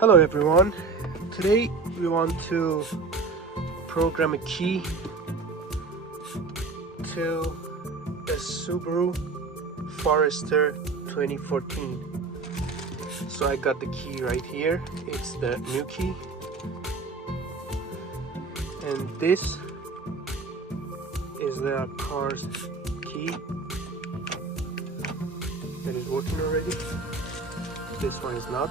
Hello everyone, today we want to program a key to a Subaru Forester 2014. So I got the key right here, it's the new key, and this is the car's key that is working already. This one is not.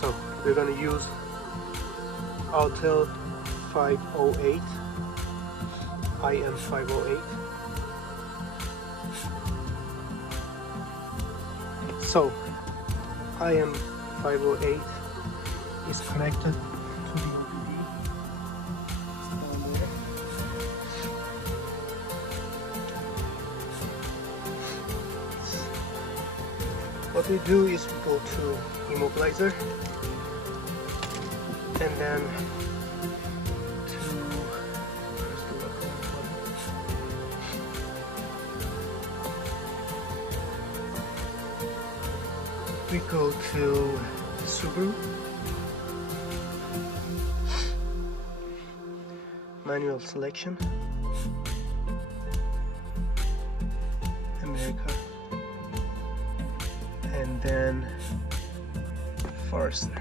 So we're going to use Autel 508, IM 508. So IM 508 is connected to the OBD. It's down there. What we do is we go to immobilizer, and then we go to Subaru, manual selection, America, and then Forester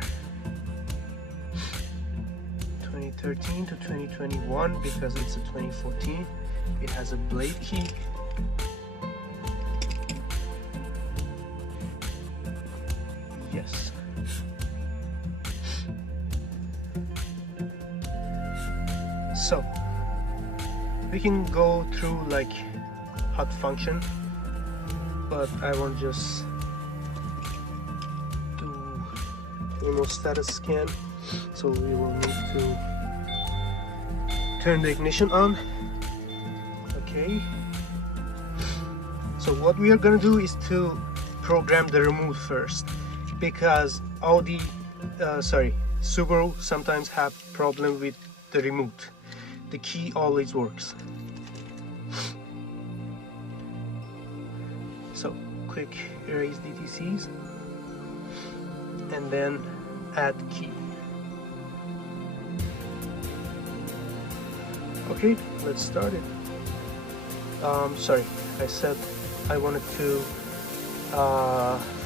2013 to 2021, because it's a 2014. It has a blade key. Yes. So we can go through like hot function, but I want just do remote status scan. So we will need to turn the ignition on. Okay. So what we are gonna do is to program the remote first, because Subaru sometimes have problem with the remote. The key always works. So quick erase DTCs and then add key. Okay, let's start it. Sorry, I said I wanted to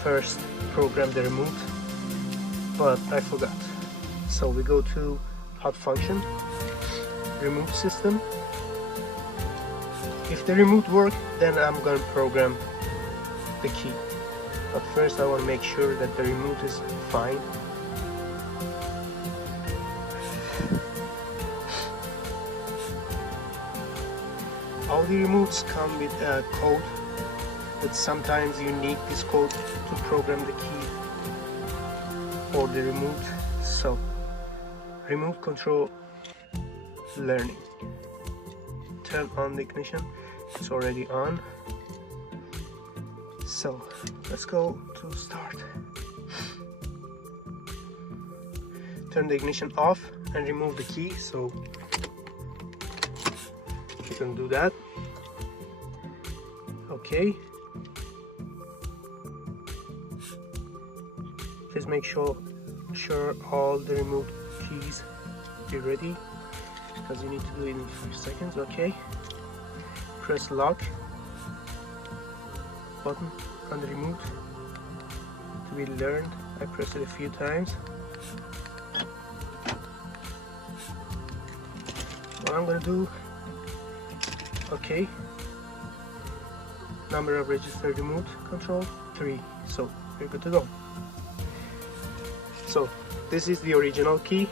first program the remote, but I forgot. So we go to hot function, remote system. If the remote works, then I'm going to program the key. But first I want to make sure that the remote is fine. All the remotes come with a code, but sometimes you need this code to program the key or the remote. So remote control learning, turn on the ignition. It's already on. So let's go to start. Turn the ignition off and remove the key. So you can do that. Okay. Please make sure all the remote keys be ready, because you need to do it in 5 seconds. Okay. Press lock button on the remote to be learned. I press it a few times. What I'm gonna do, okay, number of registered remote control 3, so we're good to go. So this is the original key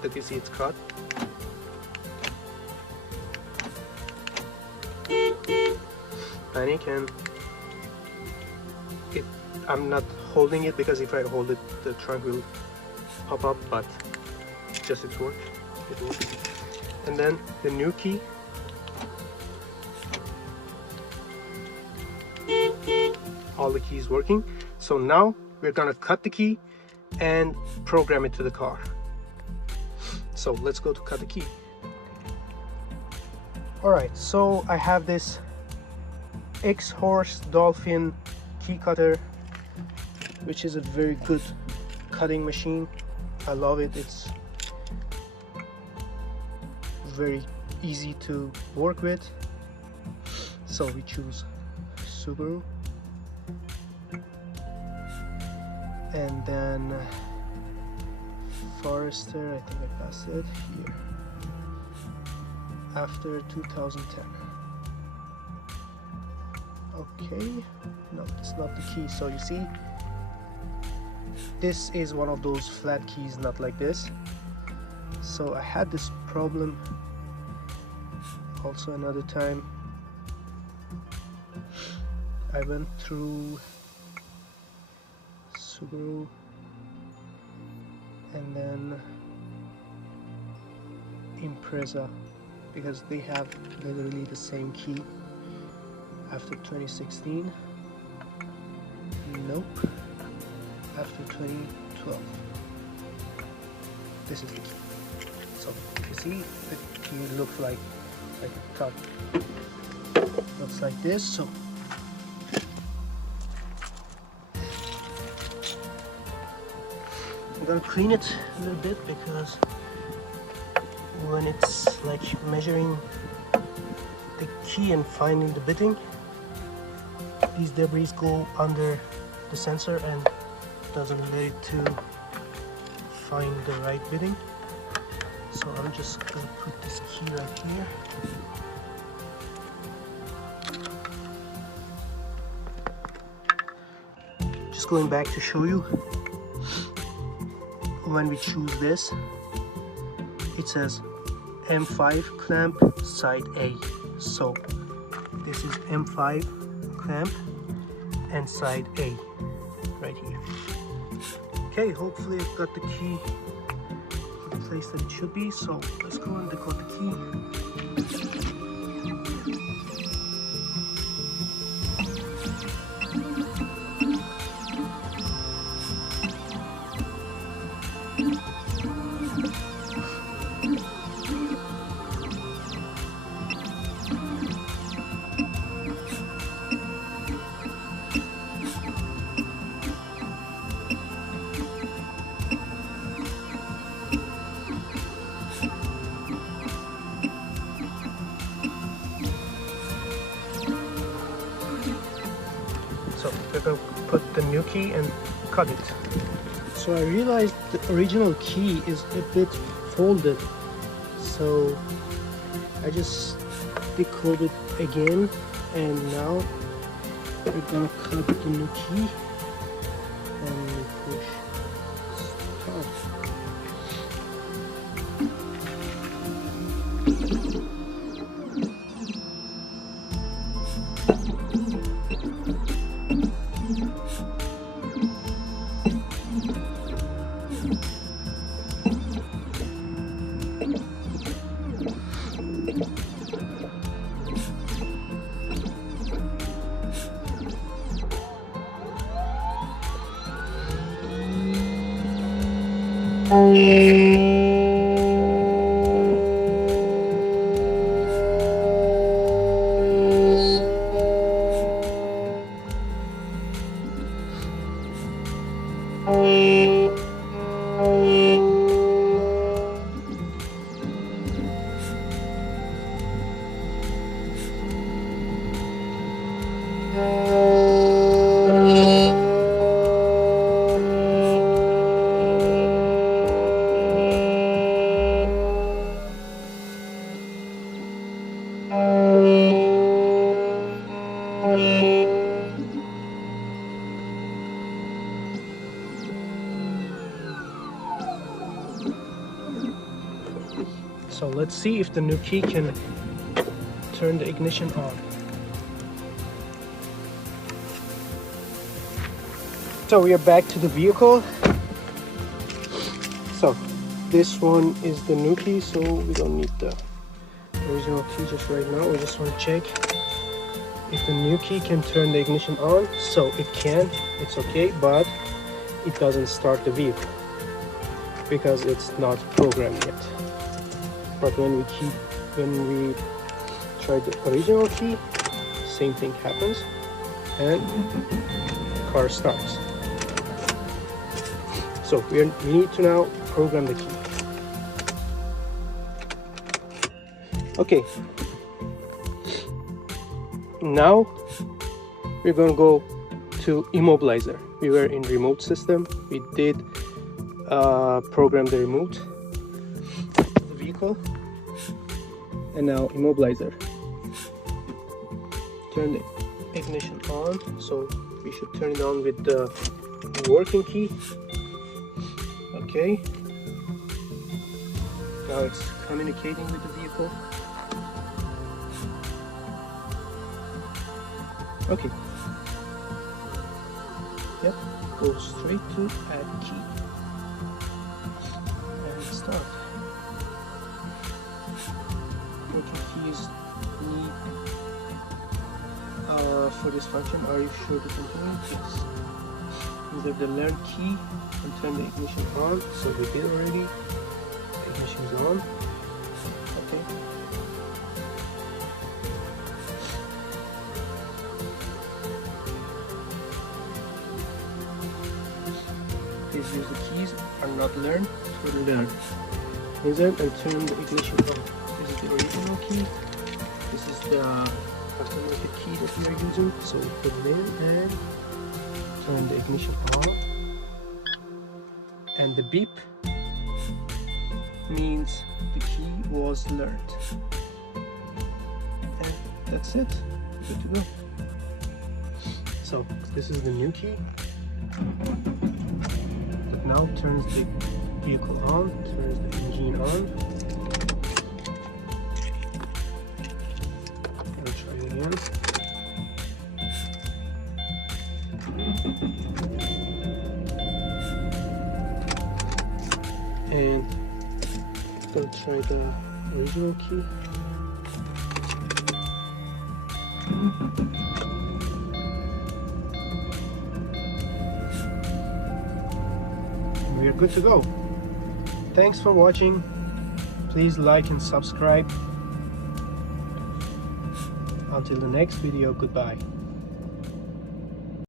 that you see it's cut. Panic, and I'm not holding it, because if I hold it the trunk will pop up, but just it works. And then the new key, all the keys working. So now we're gonna cut the key and program it to the car. So let's go to cut the key. Alright, so I have this X-Horse Dolphin key cutter, which is a very good cutting machine. I love it. It's very easy to work with. So we choose Subaru, and then Forester, I think I passed it here, after 2010. Okay, no, it's not the key. So you see, this is one of those flat keys, not like this. So I had this problem also another time. I went through Subaru and then Impreza, because they have literally the same key. After 2016, nope, after 2012, this is the key. So you see, the key looks like a cut, looks like this. So I'm gonna clean it a little bit, because when it's like measuring the key and finding the bitting, these debris go under the sensor and doesn't let it to find the right bitting. So I'm just gonna put this key right here. Just going back to show you, when we choose this, it says M5 clamp side A. So this is M5 clamp and side A right here. Okay, hopefully I've got the key to the place that it should be. So let's go and decode the key. So we're going to put the new key and cut it. So I realized the original key is a bit folded, so I just decoded again, and now we're gonna cut the new key and we push start. So let's see if the new key can turn the ignition on. So we are back to the vehicle. So this one is the new key, so we don't need the original key just right now. We just want to check if the new key can turn the ignition on. So it can, it's okay, but it doesn't start the vehicle because it's not programmed yet. But when we try the original key, same thing happens. and car starts. So we need to now program the key. Okay, now we're going to go to immobilizer. We were in remote system. We did program the remote of the vehicle, and now immobilizer. Turn the ignition on, so we should turn it on with the working key. Okay, now it's communicating with the vehicle. Okay, yep, go straight to add key and start. Working keys need for this function. Are you sure to continue? Yes. Insert the learn key and turn the ignition on. So we did already. Ignition is on. Okay. Please use the keys are not learned to learn. Insert and turn the ignition on. This is the original key. This is the custom-made key that we are using. So we put it in and turn the ignition on. And the beep means the key was learned. And that's it. Good to go. So this is the new key that now turns the vehicle on, turns the engine on. I'll try it again. And I'm gonna try the original key. We are good to go. Thanks for watching. Please like and subscribe. Until the next video, goodbye.